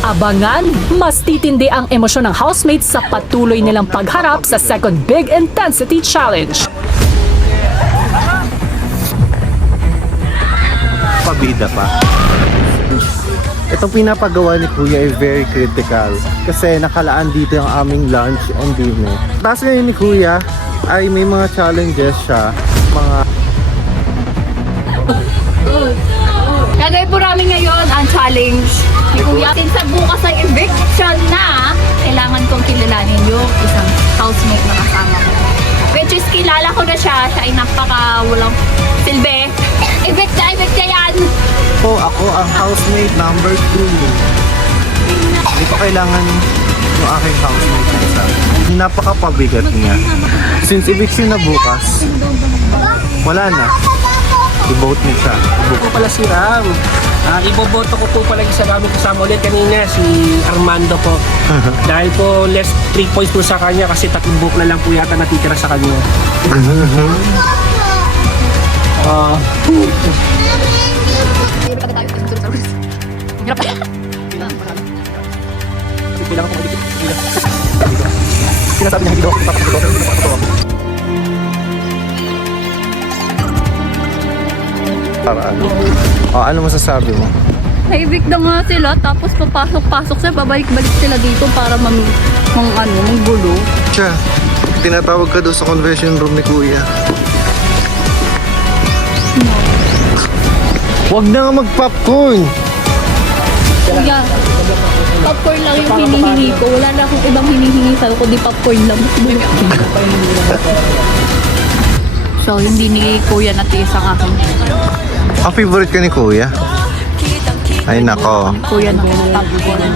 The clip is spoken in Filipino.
Abangan, mas titindi ang emosyon ng housemates sa patuloy nilang pagharap sa second Big Intensity Challenge. Pabida pa. Itong pinapagawa ni Kuya ay very critical kasi nakalaan dito yung aming lunch and dinner. Tapos ngayon ni Kuya ay may mga challenges siya, mga Gagawin po namin ngayon ang challenge ni Kuya. Since sa bukas ay eviction na, kailangan kong kilalanin yung isang housemate na kasama ko. Which is kilala ko na siya. Siya ay napaka walang silbi. Evict na yan! ako ang housemate number 2. Hindi ko kailangan yung aking housemate na isa. Napakapabigat niya. Since eviction na bukas, wala na. I-vote niya siya. Ako pala si Ram. Iboboto ko po pala isa namin kasama ulit kanina, si Armando po. Dahil po less 3 points po sa kanya kasi 3 book na lang po yata natitira sa kanya. Sinasabi niya hindi daw ako papatuto. Para ano? Ano masasabi mo? Na-evict na nga sila, tapos papasok-pasok sila, babalik-balik sila dito para manggulo. Siya, tinatawag ka doon sa conversion room ni Kuya. Huwag na nga mag-popcorn! Kuya, popcorn lang yung hinihingi ko. Wala na akong ibang hinihingi sa'yo, kundi popcorn lang. So, hindi ni Kuya natiis ang aking Favorite ka ni Kuya? Ay nako. Kuya na popcorn.